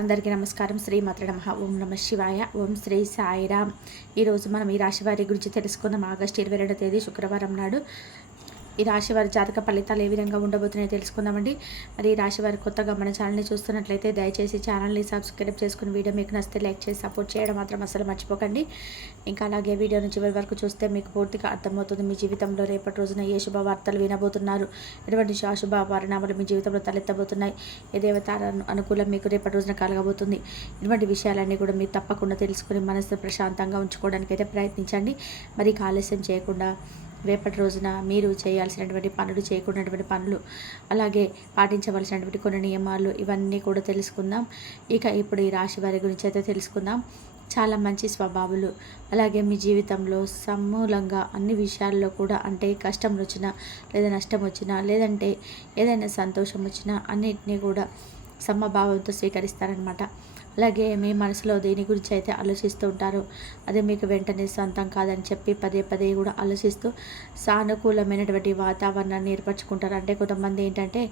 అందరికీ నమస్కారం. శ్రీమాత్రే నమః. ఓం నమః శివాయ. ఓం శ్రీ సాయిరామ్. ఈరోజు మనం ఈ రాశి వారి గురించి తెలుసుకుందాం. ఆగస్టు 22వ తేదీ శుక్రవారం నాడు ఈ రాశి వారి జాతక ఫలితాలు ఏ విధంగా ఉండబోతున్నాయో తెలుసుకుందామండి. మరి ఈ రాశి వారి కొత్తగా మన ఛానల్ని చూస్తున్నట్లయితే దయచేసి ఛానల్ని సబ్స్క్రైబ్ చేసుకుని వీడియో మీకు నచ్చితే లైక్ చేసి సపోర్ట్ చేయడం మాత్రం అసలు మర్చిపోకండి. ఇంకా అలాగే వీడియోని చివరి వరకు చూస్తే మీకు పూర్తిగా అర్థమవుతుంది మీ జీవితంలో రేపటి రోజున ఏ శుభవార్తలు వినబోతున్నారు, ఎటువంటి అశుభ పరిణామాలు మీ జీవితంలో తలెత్తబోతున్నాయి, ఏ దేవత అనుకూలం మీకు రేపటి రోజున కలగబోతుంది, ఇటువంటి విషయాలన్నీ కూడా మీరు తప్పకుండా తెలుసుకుని మనసు ప్రశాంతంగా ఉంచుకోవడానికి అయితే ప్రయత్నించండి. మరి ఆలస్యం చేయకుండా రేపటి రోజున మీరు చేయాల్సినటువంటి పనులు, చేయకూడనటువంటి పనులు, అలాగే పాటించవలసినటువంటి కొన్ని నియమాలు ఇవన్నీ కూడా తెలుసుకుందాం. ఇక ఇప్పుడు ఈ రాశి వారి గురించి అయితే తెలుసుకుందాం. చాలా మంచి స్వభావాలు, అలాగే మీ జీవితంలో సమూలంగా అన్ని విషయాల్లో కూడా అంటే కష్టం వచ్చినా లేదా నష్టం వచ్చినా లేదంటే ఏదైనా సంతోషం వచ్చినా అన్నిటినీ కూడా సమభావంతో స్వీకరిస్తారనమాట. అలాగే మీ మనసులో దేని గురించి అయితే ఆలోచిస్తూ ఉంటారో అది మీకు వెంటనే సొంతం కాదని చెప్పి పదే పదే కూడా ఆలోచిస్తూ సానుకూలమైనటువంటి వాతావరణాన్ని ఏర్పరచుకుంటారు. అంటే కొంతమంది ఏంటంటే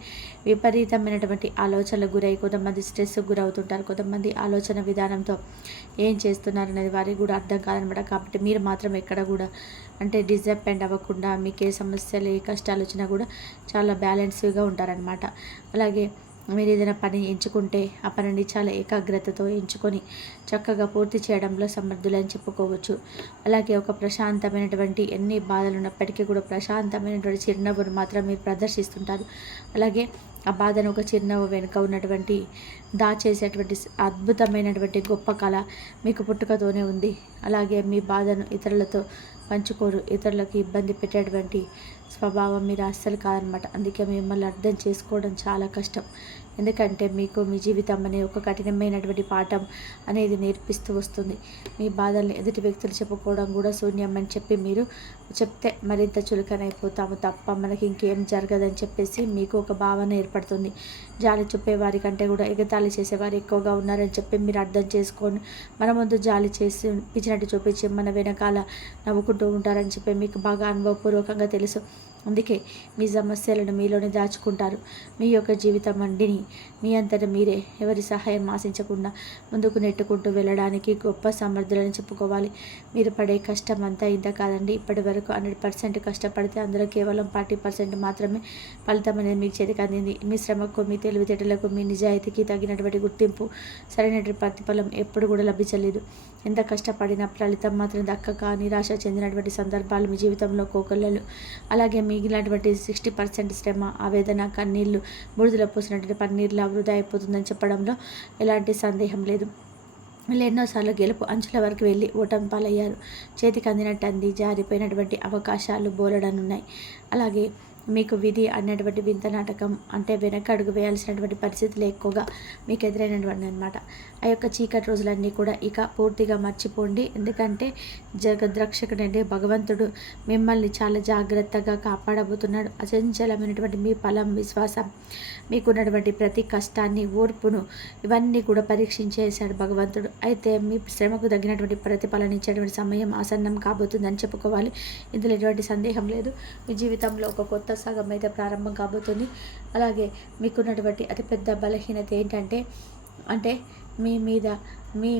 విపరీతమైనటువంటి ఆలోచనలకు గురై కొంతమంది స్ట్రెస్కి గురవుతుంటారు. కొంతమంది ఆలోచన విధానంతో ఏం చేస్తున్నారు అనేది వారికి కూడా అర్థం కాదనమాట. కాబట్టి మీరు మాత్రం ఎక్కడ కూడా అంటే డిసప్పాయింట్ అవ్వకుండా మీకు ఏ సమస్యలు ఏ కష్టాలు వచ్చినా కూడా చాలా బ్యాలెన్స్గా ఉంటారనమాట. అలాగే మీరు ఏదైనా పని ఎంచుకుంటే ఆ పనిని చాలా ఏకాగ్రతతో ఎంచుకొని చక్కగా పూర్తి చేయడంలో సమర్థులని చెప్పుకోవచ్చు. అలాగే ఒక ప్రశాంతమైనటువంటి ఎన్ని బాధలు ఉన్నప్పటికీ కూడా ప్రశాంతమైనటువంటి చిరునవ్వును మాత్రం మీరు ప్రదర్శిస్తుంటారు. అలాగే ఆ బాధను ఒక చిరునవ్వు వెనుక ఉన్నటువంటి దాచేసేటువంటి అద్భుతమైనటువంటి గొప్ప కళ మీకు పుట్టుకతోనే ఉంది. అలాగే మీ బాధను ఇతరులతో పంచుకోరు, ఇతరులకు ఇబ్బంది పెట్టేటువంటి స్వభావం మీరు అస్సలు కాదనమాట. అందుకే మిమ్మల్ని అర్థం చేసుకోవడం చాలా కష్టం. ఎందుకంటే మీకు మీ జీవితం అనే ఒక కఠినమైనటువంటి పాఠం అనేది నేర్పిస్తూ వస్తుంది. మీ బాధల్ని ఎదుటి వ్యక్తులు చెప్పుకోవడం కూడా శూన్యం అని చెప్పి మీరు చెప్తే మరింత చులకనైపోతాము తప్ప మనకి ఇంకేం జరగదని చెప్పేసి మీకు ఒక భావన ఏర్పడుతుంది. జాలి చూపేవారి కంటే కూడా ఎగతాళి చేసేవారు ఎక్కువగా ఉన్నారని చెప్పి మీరు అర్థం చేసుకొని మన ముందు జాలి చేసి పిచ్చినట్టు చూపించి మన వెనకాల నవ్వుకుంటూ ఉంటారని చెప్పి మీకు బాగా అనుభవపూర్వకంగా తెలుసు. అందుకే మీ సమస్యలను మీలోనే దాచుకుంటారు. మీ యొక్క జీవితం మండిని మీ అంతటా మీరే ఎవరి సహాయం ఆశించకుండా ముందుకు నెట్టుకుంటూ వెళ్ళడానికి గొప్ప సమర్థులని చెప్పుకోవాలి. మీరు పడే కష్టం అంతా ఇంత కాదండి. ఇప్పటి వరకు 100% కష్టపడితే అందులో కేవలం 40% మాత్రమే ఫలితం అనేది మీకు చేతికి అందింది. మీ శ్రమకు, మీ తెలివితేటలకు, మీ నిజాయితీకి తగినటువంటి గుర్తింపు, సరైనటువంటి ప్రతిఫలం ఎప్పుడు కూడా లభించలేదు. ఎంత కష్టపడినా ఫలితం మాత్రం దక్కక నిరాశ చెందినటువంటి సందర్భాలు మీ జీవితంలో కోకొల్లలు. అలాగే మిగిలినటువంటి 60% శ్రమ, ఆవేదన, కన్నీళ్లు బూడిదలో పోసినటువంటి పన్నీర్లా వృధా అయిపోతుందని చెప్పడంలో ఎలాంటి సందేహం లేదు. వీళ్ళు ఎన్నోసార్లు గెలుపు అంచుల వరకు వెళ్ళి ఓటమి పాలయ్యారు. చేతికి అందినట్టు అంది జారిపోయినటువంటి అవకాశాలు బోలెడనున్నాయి. అలాగే మీకు విధి అన్నటువంటి వింత నాటకం అంటే వెనక అడుగు వేయాల్సినటువంటి పరిస్థితులు ఎక్కువగా మీకు ఎదురైనటువంటి అనమాట. ఆ యొక్క చీకటి రోజులన్నీ కూడా ఇక పూర్తిగా మర్చిపోండి. ఎందుకంటే జగద్రక్షకుడంటే భగవంతుడు మిమ్మల్ని చాలా జాగ్రత్తగా కాపాడబోతున్నాడు. అచంచలమైనటువంటి మీ ఫలం, విశ్వాసం, మీకున్నటువంటి ప్రతి కష్టాన్ని, ఓర్పును ఇవన్నీ కూడా పరీక్షించేశాడు భగవంతుడు. అయితే మీ శ్రమకు తగినటువంటి ప్రతిఫలన ఇచ్చేటువంటి సమయం ఆసన్నం కాబోతుందని చెప్పుకోవాలి. ఇందులో ఎటువంటి సందేహం లేదు. మీ జీవితంలో ఒక కొత్త సగం అయితే ప్రారంభం కాబోతుంది. అలాగే మీకున్నటువంటి అతిపెద్ద బలహీనత ఏంటంటే మీ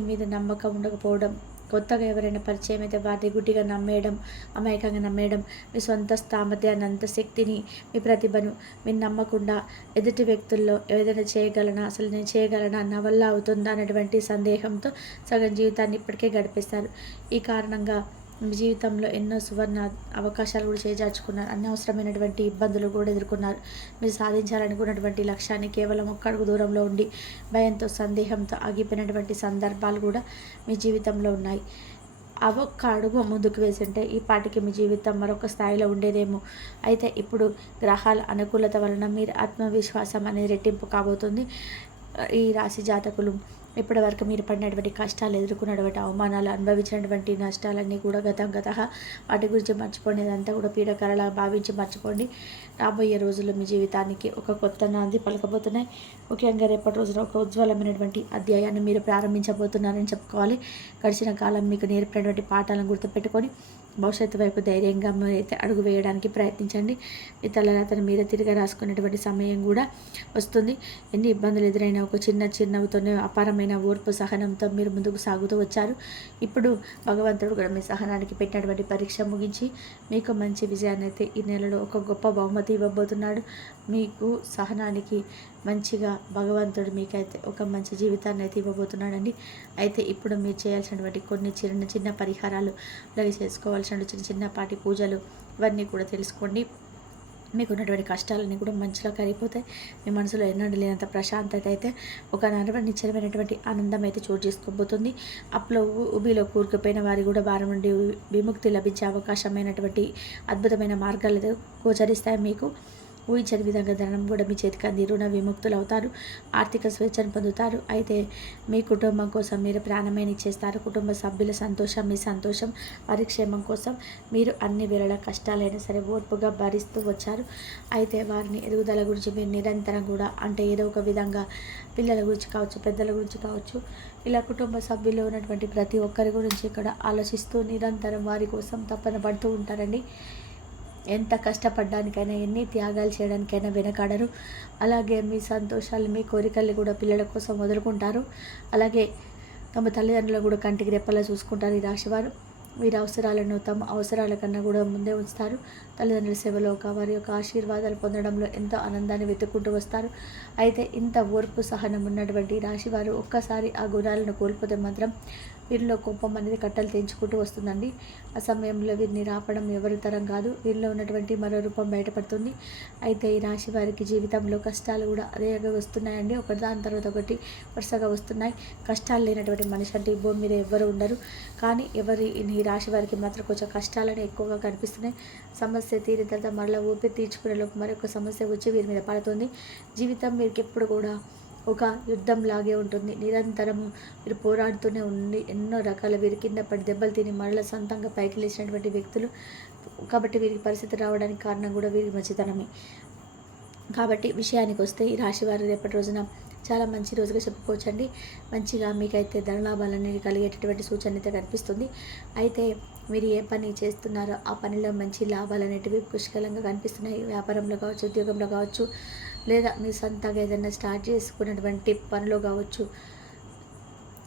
మీద నమ్మకం ఉండకపోవడం. కొత్తగా ఎవరైనా పరిచయం అయితే వారిని గుడ్డిగా నమ్మేయడం, అమాయకంగా నమ్మేయడం, మీ సొంత స్థామర్థ్యాన్ని, అంత శక్తిని, మీ ప్రతిభను మీరు నమ్మకుండా ఎదుటి వ్యక్తుల్లో ఏదైనా చేయగలనా, అసలు నేను చేయగలనా, నా వల్ల అవుతుందా అనేటువంటి సందేహంతో సగం జీవితాన్ని ఇప్పటికే గడిపేస్తారు. ఈ కారణంగా మీ జీవితంలో ఎన్నో సువర్ణ అవకాశాలు కూడా చేజార్చుకున్నారు. అనవసరమైనటువంటి ఇబ్బందులు కూడా ఎదుర్కొన్నారు. మీరు సాధించాలనుకున్నటువంటి లక్ష్యాన్ని కేవలం ఒక్క అడుగు దూరంలో ఉండి భయంతో, సందేహంతో ఆగిపోయినటువంటి సందర్భాలు కూడా మీ జీవితంలో ఉన్నాయి. ఒక్క అడుగు ముందుకు వేసింటే ఈ పాటికి మీ జీవితం మరొక స్థాయిలో ఉండేదేమో. అయితే ఇప్పుడు గ్రహాల అనుకూలత వలన మీరు ఆత్మవిశ్వాసం అనేది రెట్టింపు కాబోతుంది. ఈ రాశి జాతకులు ఇప్పటి వరకు మీరు పడినటువంటి కష్టాలు, ఎదుర్కొన్నటువంటి అవమానాలు, అనుభవించినటువంటి నష్టాలన్నీ కూడా గత వాటి గురించి మర్చిపోండి. అదంతా కూడా పీడకరలా భావించి మర్చిపోండి. రాబోయే రోజుల్లో మీ జీవితానికి ఒక కొత్త నాంది పలకబోతున్నాయి. ముఖ్యంగా రేపటి రోజున ఒక ఉజ్వలమైనటువంటి అధ్యాయాన్ని మీరు ప్రారంభించబోతున్నారని చెప్పుకోవాలి. గడిచిన కాలం మీకు నేర్పినటువంటి పాఠాలను గుర్తుపెట్టుకొని భవిష్యత్తు వైపు ధైర్యంగా మీరైతే అడుగు వేయడానికి ప్రయత్నించండి. మీ తలరాతను మీరే తిరిగి రాసుకునేటువంటి సమయం కూడా వస్తుంది. ఎన్ని ఇబ్బందులు ఎదురైనా ఒక చిరునవ్వుతోనే అపారమైన ఓర్పు సహనంతో మీరు ముందుకు సాగుతూ వచ్చారు. ఇప్పుడు భగవంతుడు కూడా మీ సహనానికి పెట్టినటువంటి పరీక్ష ముగించి మీకు మంచి విజయాన్ని అయితే ఈ నెలలో ఒక గొప్ప బహుమతి ఇవ్వబోతున్నాడు. మీకు సహనానికి మంచిగా భగవంతుడు మీకైతే ఒక మంచి జీవితాన్ని అయితే ఇవ్వబోతున్నాడండి. అయితే ఇప్పుడు మీరు చేయాల్సినటువంటి కొన్ని చిన్న పరిహారాలు, అలాగే చేసుకోవాల్సిన చిన్నపాటి పూజలు ఇవన్నీ కూడా తెలుసుకోండి. మీకు ఉన్నటువంటి కష్టాలన్నీ కూడా మంచిగా కరిగిపోతాయి. మీ మనసులో ఎన్నడూ లేనంత ప్రశాంతత అయితే ఒక నిశ్చలమైనటువంటి ఆనందం అయితే చోటు చేసుకోబోతుంది. అప్పులో ఉబిలో కూరుకుపోయిన వారి కూడా వారం నుండి విముక్తి లభించే అవకాశమైనటువంటి అద్భుతమైన మార్గాలు గోచరిస్తాయి. మీకు ఊహించని విధంగా ధనం కూడా మీ చేతికి అంది రుణ విముక్తులు అవుతారు. ఆర్థిక స్వేచ్ఛను పొందుతారు. అయితే మీ కుటుంబం కోసం మీరు ప్రాణమైన ఇచ్చేస్తారు. కుటుంబ సభ్యుల సంతోషం మీ సంతోషం, వారి క్షేమం కోసం మీరు అన్ని వేళల కష్టాలైనా సరే ఓర్పుగా భరిస్తూ వచ్చారు. అయితే వారిని ఎదుగుదల గురించి మీరు నిరంతరం కూడా అంటే ఏదో ఒక విధంగా పిల్లల గురించి కావచ్చు, పెద్దల గురించి కావచ్చు, ఇలా కుటుంబ సభ్యుల్లో ఉన్నటువంటి ప్రతి ఒక్కరి గురించి ఇక్కడ ఆలోచిస్తూ నిరంతరం వారి కోసం తపన పడుతూ ఉంటారండి. ఎంత కష్టపడడానికైనా ఎన్ని త్యాగాలు చేయడానికైనా వెనకాడరు. అలాగే మీ సంతోషాలు మీ కోరికల్ని కూడా పిల్లల కోసం వదులుకుంటారు. అలాగే తమ తల్లిదండ్రులు కూడా కంటికి రెప్పలా చూసుకుంటారు ఈ రాశివారు. వీరి అవసరాలను తమ అవసరాల కన్నా కూడా ముందే ఉంచుతారు. తల్లిదండ్రుల సేవలో వారి యొక్క ఆశీర్వాదాలు పొందడంలో ఎంతో ఆనందాన్ని వెతుక్కుంటూ వస్తారు. అయితే ఇంత ఓర్పు సహనం ఉన్నటువంటి రాశివారు ఒక్కసారి ఆ గుణాలను కోల్పోతే మాత్రం వీరిలో కోపం అనేది కట్టలు తెంచుకుంటూ వస్తుందండి. ఆ సమయంలో వీరిని రాపడం ఎవరి తరం కాదు. వీరిలో ఉన్నటువంటి మరో రూపం బయటపడుతుంది. అయితే ఈ రాశి వారికి జీవితంలో కష్టాలు కూడా అదేగా వస్తున్నాయండి. ఒకటి దాని తర్వాత ఒకటి వరుసగా వస్తున్నాయి. కష్టాలు లేనటువంటి మనిషి అంటే ఈ భూమి మీద ఎవ్వరు ఉండరు. కానీ ఈ రాశి వారికి మాత్రం కొంచెం కష్టాలని ఎక్కువగా కనిపిస్తున్నాయి. సమస్య తీరిన తర్వాత మరలా ఊపిరి తీర్చుకునే లోపు మరొక సమస్య వచ్చి వీరి మీద పడుతుంది. జీవితం వీరికి ఎప్పుడు కూడా ఒక యుద్ధం లాగే ఉంటుంది. నిరంతరము వీరు పోరాడుతూనే ఉండి ఎన్నో రకాల వీరి కింద పడి దెబ్బలు తిని మరల సొంతంగా పైకి లేచినటువంటి వ్యక్తులు. కాబట్టి వీరికి పరిస్థితి రావడానికి కారణం కూడా వీరి మంచితనమే. కాబట్టి విషయానికి వస్తే ఈ రాశి వారు రేపటి రోజున చాలా మంచి రోజుగా చెప్పుకోవచ్చండి. మంచిగా మీకైతే ధనలాభాలు అనేవి కలిగేటటువంటి సూచన అయితే కనిపిస్తుంది. అయితే మీరు ఏ పని చేస్తున్నారో ఆ పనిలో మంచి లాభాలు అనేటివి పుష్కలంగా కనిపిస్తున్నాయి. వ్యాపారంలో కావచ్చు, ఉద్యోగంలో కావచ్చు, లేదా మీరు సొంతంగా ఏదైనా స్టార్ట్ చేసుకున్నటువంటి పనిలో కావచ్చు,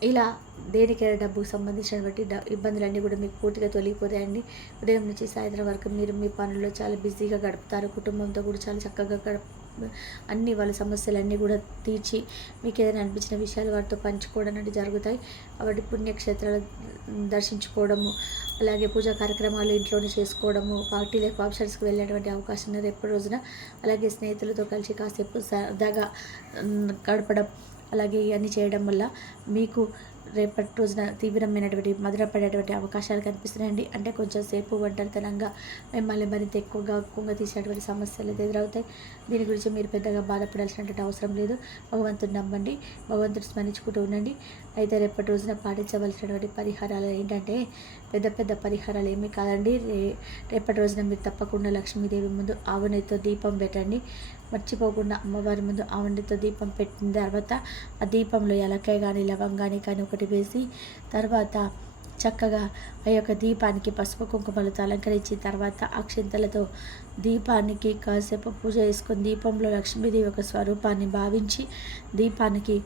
ఇలా దేనికైనా డబ్బుకు సంబంధించినటువంటి ఇబ్బందులన్నీ కూడా మీకు పూర్తిగా తొలగిపోతాయండి. ఉదయం నుంచి సాయంత్రం వరకు మీరు మీ పనుల్లో చాలా బిజీగా గడుపుతారు. కుటుంబంతో కూడా చాలా చక్కగా అన్ని వాళ్ళ సమస్యలన్నీ కూడా తీర్చి మీకు ఏదైనా అనిపించిన విషయాలు వారితో పంచుకోవడం అనేది జరుగుతాయి. కాబట్టి పుణ్యక్షేత్రాలు దర్శించుకోవడము, అలాగే పూజా కార్యక్రమాలు ఇంట్లోనే చేసుకోవడము, పార్టీలకు ఫంక్షన్స్కి వెళ్ళేటువంటి అవకాశం రేపటి రోజున, అలాగే స్నేహితులతో కలిసి కాసేపు సరదాగా గడపడం, అలాగే ఇవన్నీ చేయడం వల్ల మీకు రేపటి రోజున తీవ్రమైనటువంటి మధురపడేటువంటి అవకాశాలు కనిపిస్తున్నాయండి. అంటే కొంచెం సేపు ఒంటరితనంగా మిమ్మల్ని మరింత ఎక్కువగా తీసేటువంటి సమస్యలు ఎదురవుతాయి. దీని గురించి మీరు పెద్దగా బాధపడాల్సినటువంటి అవసరం లేదు. భగవంతుని నమ్మండి, భగవంతుని స్మరించుకుంటూ ఉండండి. అయితే రేపటి రోజున పాటించవలసినటువంటి పరిహారాలు ఏంటంటే పెద్ద పరిహారాలు ఏమీ కాదండి. రేపటి రోజున మీరు తప్పకుండా లక్ష్మీదేవి ముందు ఆవునేతో దీపం పెట్టండి. మర్చిపోకుండా అమ్మవారి ముందు ఆవునేతో దీపం పెట్టిన తర్వాత ఆ దీపంలో ఎలకాయ కానీ లవంగాని కానీ ఒకటి వేసి తర్వాత చక్కగా ఆ యొక్క దీపానికి పసుపు కుంకుమలతో అలంకరించి తర్వాత అక్షింతలతో దీపానికి కాసేపు పూజ చేసుకొని దీపంలో లక్ష్మీదేవి యొక్క స్వరూపాన్ని భావించి దీపానికి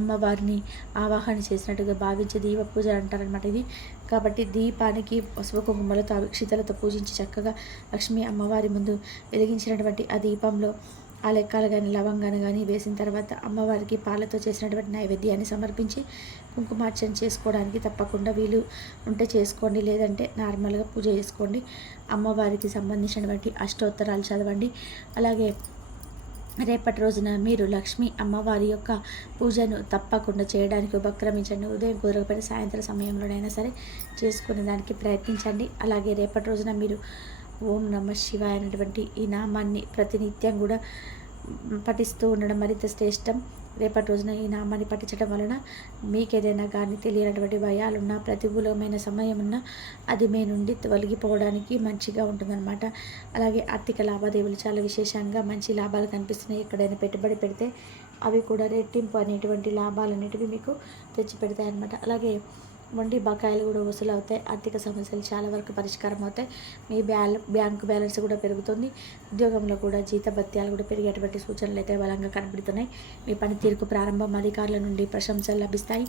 అమ్మవారిని ఆవాహన చేసినట్టుగా భావించి దీప పూజ అంటారనమాట ఇది. కాబట్టి దీపానికి పసుపు కుంకుమలతో అక్షింతలతో పూజించి చక్కగా లక్ష్మీ అమ్మవారి ముందు వెలిగించినటువంటి ఆ దీపంలో ఆ లెక్కలు కానీ లవంగాను కానీ వేసిన తర్వాత అమ్మవారికి పాలతో చేసినటువంటి నైవేద్యాన్ని సమర్పించి కుంకుమార్చన చేసుకోవడానికి తప్పకుండా వీలు ఉంటే చేసుకోండి, లేదంటే నార్మల్గా పూజ చేసుకోండి. అమ్మవారికి సంబంధించినటువంటి అష్టోత్తరాలు చదవండి. అలాగే రేపటి రోజున మీరు లక్ష్మీ అమ్మవారి యొక్క పూజను తప్పకుండా చేయడానికి ఉపక్రమించండి. ఉదయం కుదరకపోయిన సాయంత్రం సమయంలోనైనా సరే చేసుకునే దానికి ప్రయత్నించండి. అలాగే రేపటి రోజున మీరు ఓం నమ శివాయ అనేటువంటి ఈ నామాన్ని ప్రతినిత్యం కూడా పఠిస్తూ ఉండడం మరింత శ్రేష్టం. రేపటి రోజున ఈ నామాన్ని పఠించడం వలన మీకు ఏదైనా కానీ తెలియనటువంటి భయాలున్నా, ప్రతికూలమైన సమయం ఉన్నా అది మీ నుండి తొలగిపోవడానికి మంచిగా ఉంటుందన్నమాట. అలాగే ఆర్థిక లావాదేవీలు చాలా విశేషంగా మంచి లాభాలు కనిపిస్తున్నాయి. ఎక్కడైనా పెట్టుబడి పెడితే అవి కూడా రెట్టింపు అనేటువంటి లాభాలు అనేటివి మీకు తెచ్చిపెడతాయి అన్నమాట. అలాగే మొండి బకాయిలు కూడా వసూలు అవుతాయి. ఆర్థిక సమస్యలు చాలా వరకు పరిష్కారం అవుతాయి. మీ బ్యాంకు బ్యాలెన్స్ కూడా పెరుగుతుంది. ఉద్యోగంలో కూడా జీతభత్యాలు కూడా పెరిగేటువంటి సూచనలు అయితే బలంగా కనబడుతున్నాయి. మీ పనితీరుకు ప్రారంభం అధికారుల నుండి ప్రశంసలు లభిస్తాయి.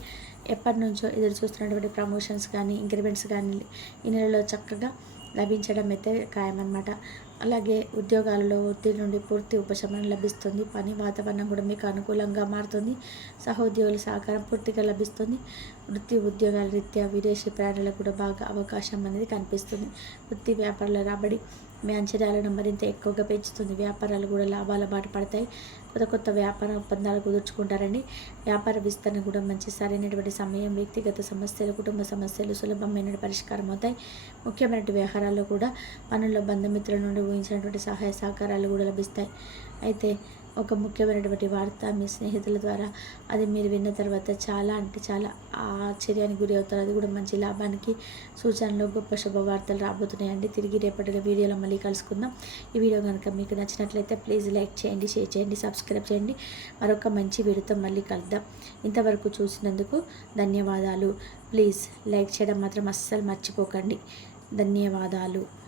ఎప్పటి నుంచో ఎదురు చూస్తున్నటువంటి ప్రమోషన్స్ కానీ ఇంక్రిమెంట్స్ కానీ ఈ నెలలో చక్కగా లభించడం అయితే ఖాయమన్నమాట. అలాగే ఉద్యోగాలలో ఒత్తిడి నుండి పూర్తి ఉపశమనం లభిస్తుంది. పని వాతావరణం కూడా మీకు అనుకూలంగా మారుతుంది. సహోద్యోగుల సహకారం పూర్తిగా లభిస్తుంది. వృత్తి ఉద్యోగాల రీత్యా విదేశీ ప్రయాణాలకు కూడా బాగా అవకాశం అనేది కనిపిస్తుంది. వృత్తి వ్యాపారాల రాబడి మీ అంచనాలను మరింత ఎక్కువగా పెంచుతుంది. వ్యాపారాలు కూడా లాభాల బాట పడతాయి. కొత్త వ్యాపార ఒప్పందాలు కుదుర్చుకుంటారండి. వ్యాపార విస్తరణ కూడా మంచి సరైనటువంటి సమయం. వ్యక్తిగత సమస్యలు కుటుంబ సమస్యలు సులభమైన పరిష్కారం అవుతాయి. ముఖ్యమైన వ్యవహారాల్లో కూడా పనుల్లో బంధుమిత్రుల నుండి ఊహించినటువంటి సహాయ సహకారాలు కూడా లభిస్తాయి. అయితే ఒక ముఖ్యమైనటువంటి వార్త మీ స్నేహితుల ద్వారా అది మీరు విన్న తర్వాత చాలా అంటే చాలా ఆశ్చర్యానికి గురి అవుతారు. అది కూడా మంచి లాభానికి సూచనలు గొప్ప శుభవార్తలు రాబోతున్నాయండి. తిరిగి రేపటి వీడియోలో మళ్ళీ కలుసుకుందాం. ఈ వీడియో కనుక మీకు నచ్చినట్లయితే ప్లీజ్ లైక్ చేయండి, షేర్ చేయండి, సబ్స్క్రైబ్ చేయండి. మరొక మంచి వీడియోతో మళ్ళీ కలుద్దాం. ఇంతవరకు చూసినందుకు ధన్యవాదాలు. ప్లీజ్ లైక్ చేయడం మాత్రం అస్సలు మర్చిపోకండి. ధన్యవాదాలు.